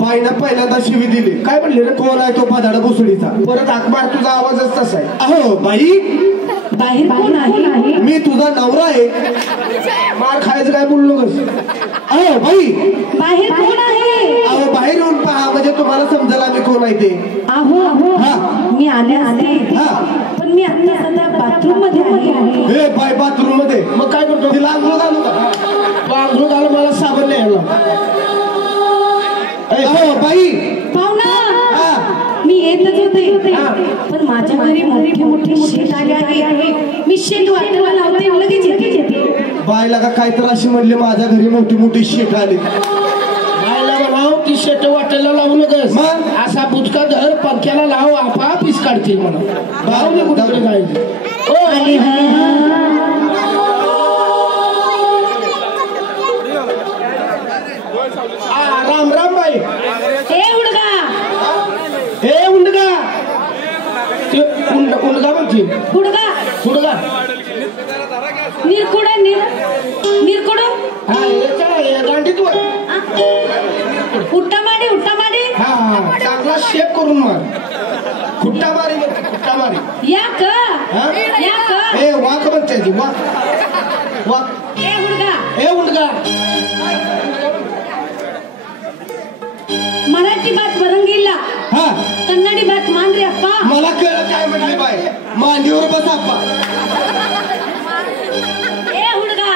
बाईना पहिल्यांदा शिवी दिली. काय म्हणले रे? कोण आहे तो पदाडा भोसडीचा? परत आकबार तुझा आवाजच तसा आहे. अहो बाई, बाहेर कोण आहे? मी तुझा नवरा आहे. मार खायचं काय बोललो नकोस. अहो बाई, बाहेर कोण आहे? अहो बाहेर येऊन पहा म्हणजे तुम्हाला समजेल आम्ही कोण आहे ते. अहो मी आले असते, पण मी आता सध्या बाथरूम मध्ये आहे. हे बाई बाथरूम मध्ये? मग काय करतो? तिला आंघोळ घालू का? तो आंघोळ घालू, मला साबण नाही यायला. अहो बाई, पाहुणा मी येतच होते, पण माझ्या घरी मोठे मोठे शेत आले आहे. मी शेत वाटायला लावते, लगेच येते. बायला का काय तर अशी म्हणली माझ्या घरी मोठी मोठी शेट आली. बायला म्हणाव ती शेट वाटायला लावू नकस. मग असा बुचका धर पंख्याला लाव, आपाप पीस काढतील म्हणा. भाऊ मी कुठे जायचं? राम राम बाई. हे उडगा, हे उंडगा, उंडगा म्हणते. उडगा उंडगा निरकुड निरकुड गांडीत उट्टा माडी उट्टा माडी. हा चांगला शेप करून मार. खुट्टा मारी म्हणते, खुट्टा मारी. या का हे वाक म्हणते ती, वाक वाक. हे उडगा, हे उंडगा. मराठी बात वरंगीला, हा कन्नडी बात मांद्रे अप्पा. मला कळलं काय म्हटली बाई. मांडीवर बस आप्पा. हे उडगा,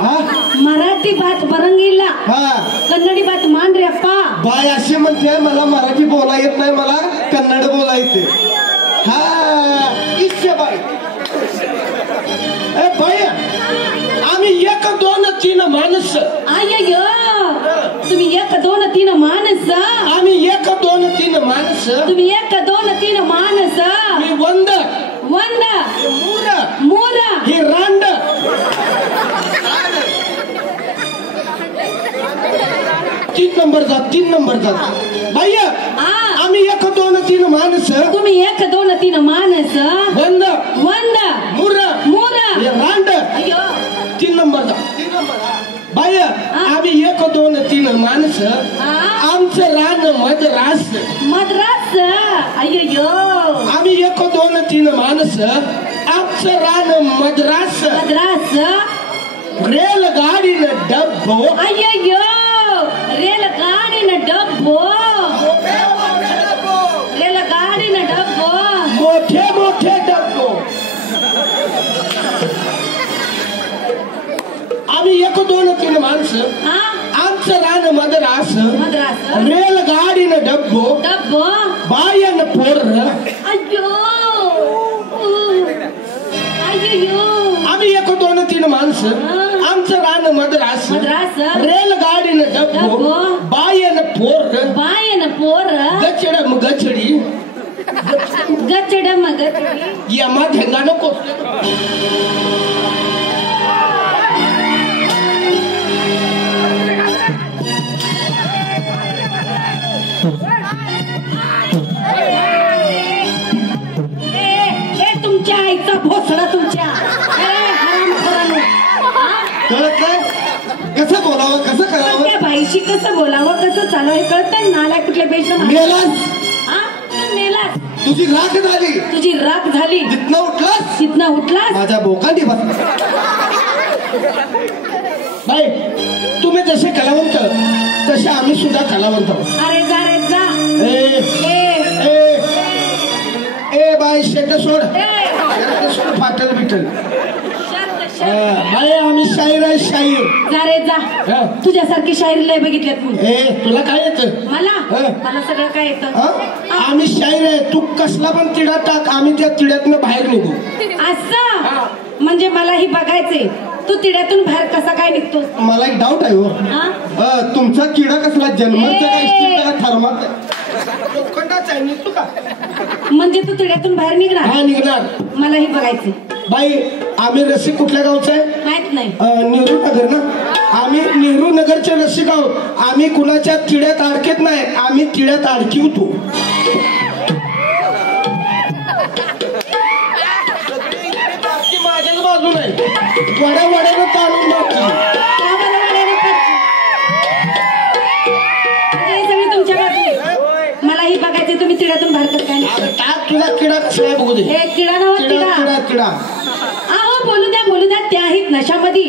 हा मराठी बात वरंगीला, हा कन्नडी बात मांद्रे अप्पा. बाय अशी म्हणते मला मराठी बोला येत नाही, मला कन्नड बोला येते. हा इच्छा बाई. ए बाई, आम्ही 1 2 3 माणस. आय्य, तुम्ही 1 2 3 माणस. आम्ही 1 2 3 माणस. तुम्ही 1 2 3 माणस. मी वंद मूर मूर ही रांड. तीन नंबर जात बाई. आम्ही 1 2 3 माणस. तुम्ही 1 2 3 माणस. वंद मूर हे रांड. अय्यो 3 नंबर बाई. आम्ही 1 2 3 माणस. आमचं रान मद्रास. अय्यो आम्ही 1 2 3 माणस. आमचं रान मद्रास. रेलगाडीनं डब्बो. अय्यो रेलगाडीनं डब्बो. रेलगाडीनं डब्बो. मोठे डब्बो. आम्ही 1 2 3 माणसं. आमचं रान मद्रास. रेलगाडीनं डब्बो. बायन पोर. अय्यो आम्ही 1 2 3 माणसं. आमचं रान मद्रास. रेलगाडीनं डब्बो. बायन पोर. गचडम गचडी. यमा धेंगा नको. तुमच्या आईचा भोसडा तुमच्या. कळत काय? कसं बोलावं, कसं करावं, त्या बाईशी कसं बोलावं, कसं चालावं हे कळतं. नाला कुठल्या बेशा मेलास. तुझी राख झाली. तिथनं उठलास माझ्या बोकांडी बस. बाई तुम्ही जसे कलावंत तसे आम्ही सुद्धा कलावंत. अरे जा ए बाई शेट सोड. फाटल बिटल. बाई आम्ही शाहीर आहे, शाहीर. जा तुझ्यासारखी शाहीर लय बघितल्यात मी. तुला काय येतं? मला सगळं काय येतं. आम्ही शाहीर आहे. तू कसला पण तिडा टाक, आम्ही त्या तिड्यातनं बाहेर निघू. असं म्हणजे मलाही बघायचंय तू तिड्यातून बाहेर कसा काय निघतो. मला एक डाऊट आहे हो. तुमचा किडा कसला जन्माचा काय थर्मात लोखंडाचा आहे, निघतो का? म्हणजे तू तिड्यातून बाहेर निघणार? हा निघणार. मलाही बघायचं. बाई आम्ही रसिक कुठल्या गावचं आहे माहित नाही. नेहरू नगर ना. आम्ही नेहरू नगरचे रसिक आहोत. आम्ही कुणाच्या तिड्यात अडकेत नाही, आम्ही तिड्यात अडकिवतो. माझ्याच बाजू नाही, वड्यानं ताणून तुला किडा कसला आहे बघू दे. किडा नाव किडा किडा किडा. अहो बोलू द्या त्या आहेत नशामध्ये.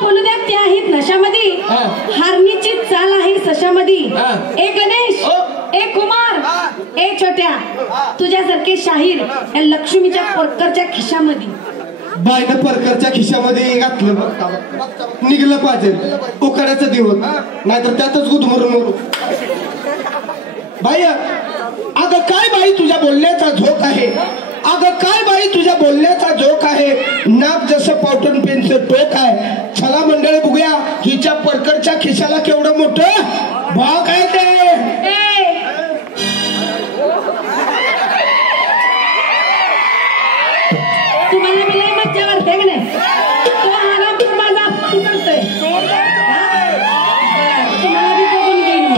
बोलू द्या त्या आहेत नशामध्ये. हार्नीची चाल आहे सशामध्ये. ए गणेश, ए कुमार, ए छोट्या, तुझ्यासारखे शाहीर या लक्ष्मीच्या परकरच्या खिशामध्ये. बायनं परकरच्या खिशामध्ये घातलं निघलं पाहिजे उकाड्याचं दिवस, नाहीतर त्यातच गुदमरून मरू. बाई अगं काय बाई तुझ्या बोलण्याचा झोक आहे. अगं काय बाई तुझ्या बोलण्याचा झोक आहे. नाक जसं पावटन पेनचं टोक आहे. चला मंडळी बघूया हिच्या परकरच्या खिशाला केवढं मोठं भाग आहे ते. तुम्हाला मी लई मज्जा वाटते की नाही. तो आराम पण माझा अपमान करतोय. तुम्हाला मी बघून घेईन.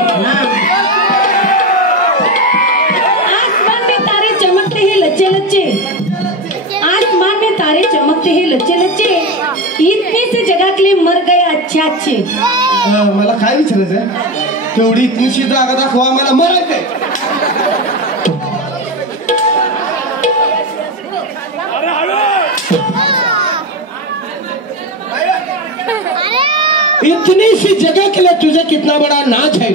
आसमान में तारे चमकते हैं लच्चे लच्चे. आसमान में तारे चमकते हैं लच्चे लच्चे. इतने से जगह के लिए मर गए अच्छे अच्छे. मला काय विचारायचं तेवढी इतनीशी जागा दाखवा मला मरायचंय. इतनी सी जगह के लिए तुझे कितना बड़ा नाच है.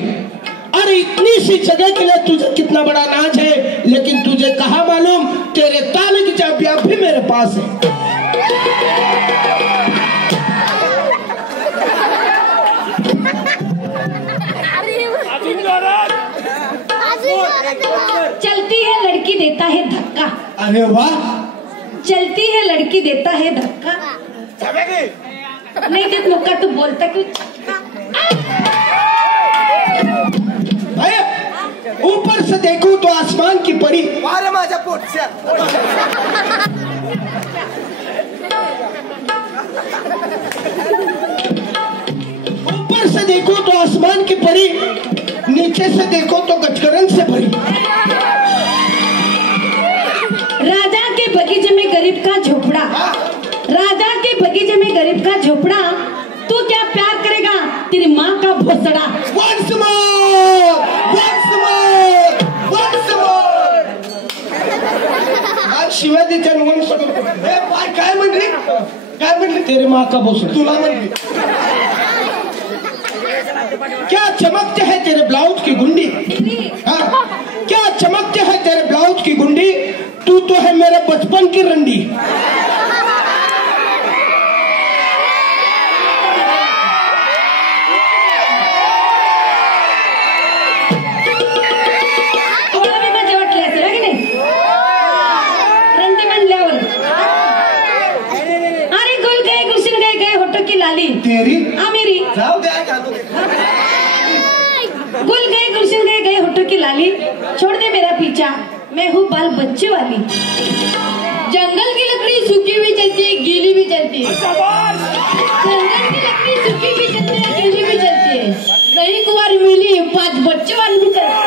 अरे इतनी सी जगह के लिए तुझे कितना बड़ा नाच है. लेकिन तुझे कहा मालूम तेरे ताले की चाबियां भी मेरे पास है. चलती है लड़की देता है धक्का. अरे वाह. चलती है लड़की देता है धक्का. नहीं देत मौका तू बोलता क्यों. भाई ऊपर से देखूं तो आसमान की परी. माझ्या पोटच्या ऊपर से देखो तो आसमान की परी, नीचे से देखो तो गजकरण से भरी. राजा के बगीचे में गरीब का झोपड़ा. राजा के बगीचे में गरीब का झोपड़ा. तू क्या प्यार करेगा तेरी माँ का भोसड़ा. Once more, once more, once more. आज शिवाय देच्या म्हणून काय म्हणली काय म्हणली. तेरी माँ का भोसड़ा तुला म्हणली. क्या चमकते है तेरे ब्लाउज की गुंडी. हाँ क्या चमकते है तेरे ब्लाउज की गुंडी. तू तो है मेरे बचपन की रंडी. तेरी मेरी जाऊ द्या का गुल गए गुलशन गए होठों की लाली. छोड़ दे मेरा पीछा मैं हूँ बाल बच्चे वाली. जंगल की लकड़ी सूखी भी चलती है गीली भी चलती है. जंगल की लकड़ी सूखी भी चलती है गीली भी चलती है. नहीं कुंवारी मिली 5 बच्चे वाली भी चलती है.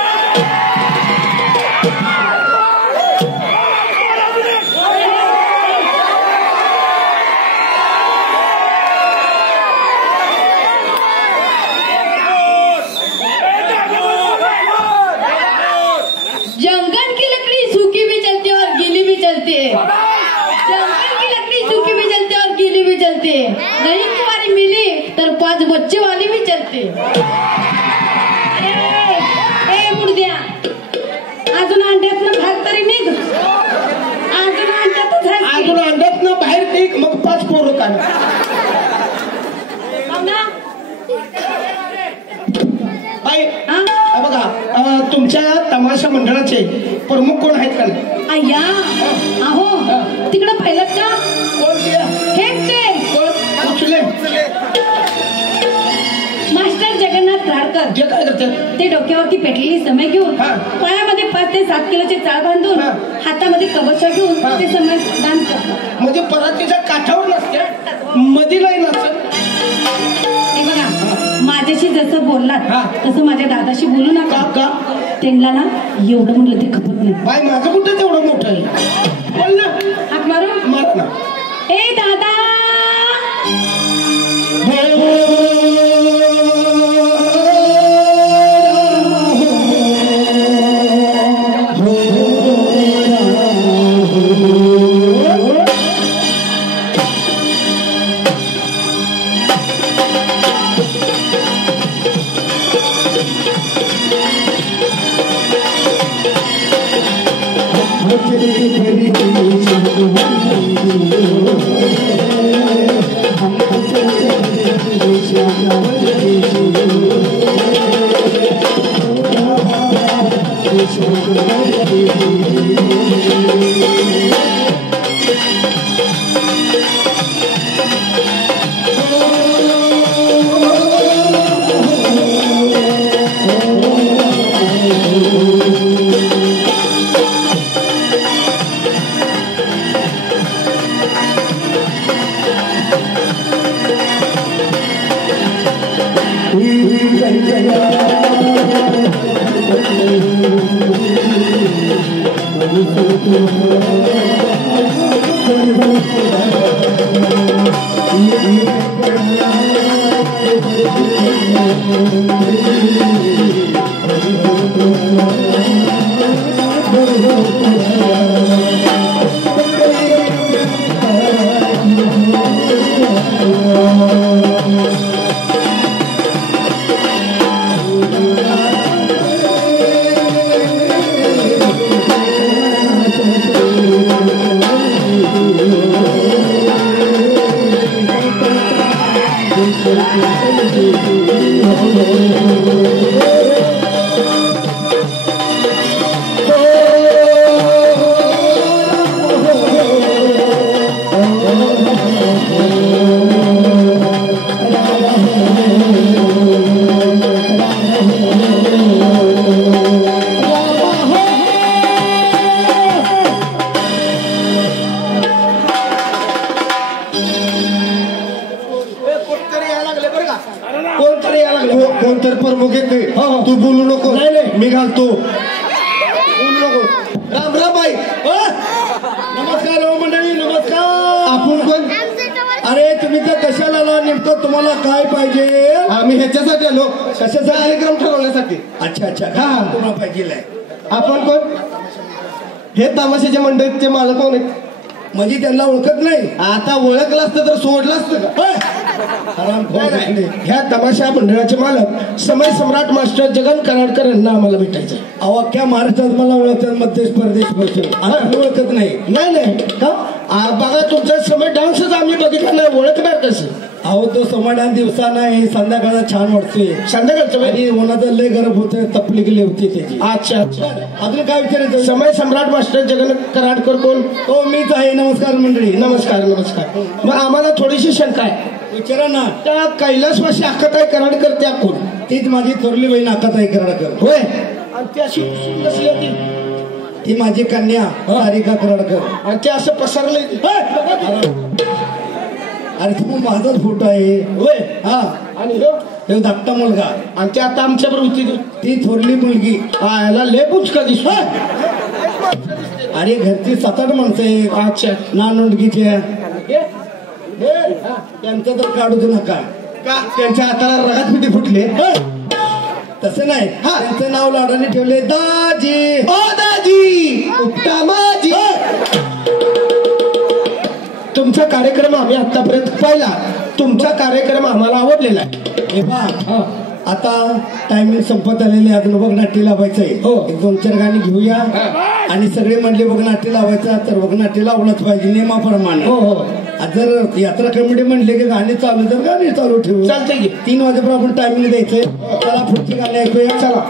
नहीं कुंवारी मिली तर 5 बच्चे वाली भी चलते. ए मुर्द्या अजून अंड्यातनं बाहेर तरी निघ. अजून अंड्यातनं बाहेर निघ मग 5 पोरं काढ. बघा तुमच्या तमाशा मंडळाचे प्रमुख कोण आहेत का. अय्या अहो तिकडं पाहिलं का. हेच ते उचले मास्टर जगन्नाथ राडकर. जे काय करतात ते डोक्यावरती पेटलेली समय घेऊन पायामध्ये 5 ते 7 किलोचे चाळ बांधून हातामध्ये कवचा घेऊन ते समय डान्स करतात. म्हणजे परातीच्या काठावर नसते मधीलाही नसत. हे बघा माझ्याशी जसं बोललात तसं माझ्या दादाशी बोलू नका. का त्यांना ना एवढं म्हणलं ते खपत नाही. बाय माझं कुठं तेवढं मोठं आहे. बोल ना. हाक मारू. मार ना. ए दादा. कोणतरी प्रमुख येते. तू बोलू नको. नाही मी घालतो. बोलू नको. राम राम बाई. नमस्कार हो मंडळी. नमस्कार. आपण कोण? अरे तुम्ही तर कशाला आला नेमकं? तुम्हाला काय पाहिजे? आम्ही ह्याच्यासाठी आलो. कशाचा कार्यक्रम ठरवण्यासाठी. अच्छा अच्छा. हा. तुम्हाला पाहिजे. आपण कोण? हे तमाशाच्या मंडळीचे मालक कोण आहेत? म्हणजे त्यांना ओळखत नाही. आता ओळखलं असतं तर सोडलं असतं का? ह्या तमाशा मंडळाचे मालक समय सम्राट मास्टर जगन कराडकर यांना आम्हाला भेटायचं. अहो अख्ख्या महाराष्ट्रात मला ओळखतात. मध्य परदेश पासून ओळखत नाही. नाही का? बघा तुमचा समय डान्सच आम्ही बघितला नाही. ओळखणार कसं? अहो तो समाधान दिवसा नाही संध्याकाळला छान वाटतोय. संध्याकाळचं आणि उन्हाचं लय गरम होते. तपली गेली होती त्याची. अच्छा अच्छा. अजून काय विचारायचं? समय सम्राट मास्टर जगन कराडकर कोण? हो मीच आहे. नमस्कार मंडळी. नमस्कार नमस्कार. मग आम्हाला थोडीशी शंका आहे. विचारा ना. त्या कैलासवासी अक्काताई कराडकर त्या कोण? तीच माझी थोरली बहीण अक्काताई कराडकर. होय. आणि ती अशी कसली होती? ती माझी कन्या सारिका कराडकर. आणि ते असं पसरलंय. अरे तू माझाच फोटो आहे. होय. हा. आणि तो धाकटा मुलगा. आणि ते आता आमच्या बरोबर होती. ती थोरली मुलगी. याला लय पुचका दिसतो. अरे घरची 7-8 माणसं आहे. अच्छा. नानोंडकीचे. त्यांचं तर काढूच नका. का? त्यांच्या हाताला रगात पिटी फुटले. तसं नाही. त्यांचं नाव लाडाने ठेवले दाजी. ओ दाजी. उपटा माझी. तुमचा कार्यक्रम आम्ही आतापर्यंत पाहिला. तुमचा कार्यक्रम आम्हाला आवडलेला आहे. हे पहा आता टायमिंग संपत आलेले. अजून बघ नाट्य लावायचंय. हो. 2-4 गाणी घेऊया. आणि सगळे म्हणले बघ नाट्य लावायचं तर बघ नाट्य लावलंच पाहिजे नियमाप्रमाणे. हो हो. जर यात्रा कमिटी म्हणले की गाणी चालू तर गाणी चालू ठेवू. चालतंय की. 3 वाजेपर्यंत आपण टायमिंग द्यायचंय. चला पुढची गाणी ऐकूया. चला.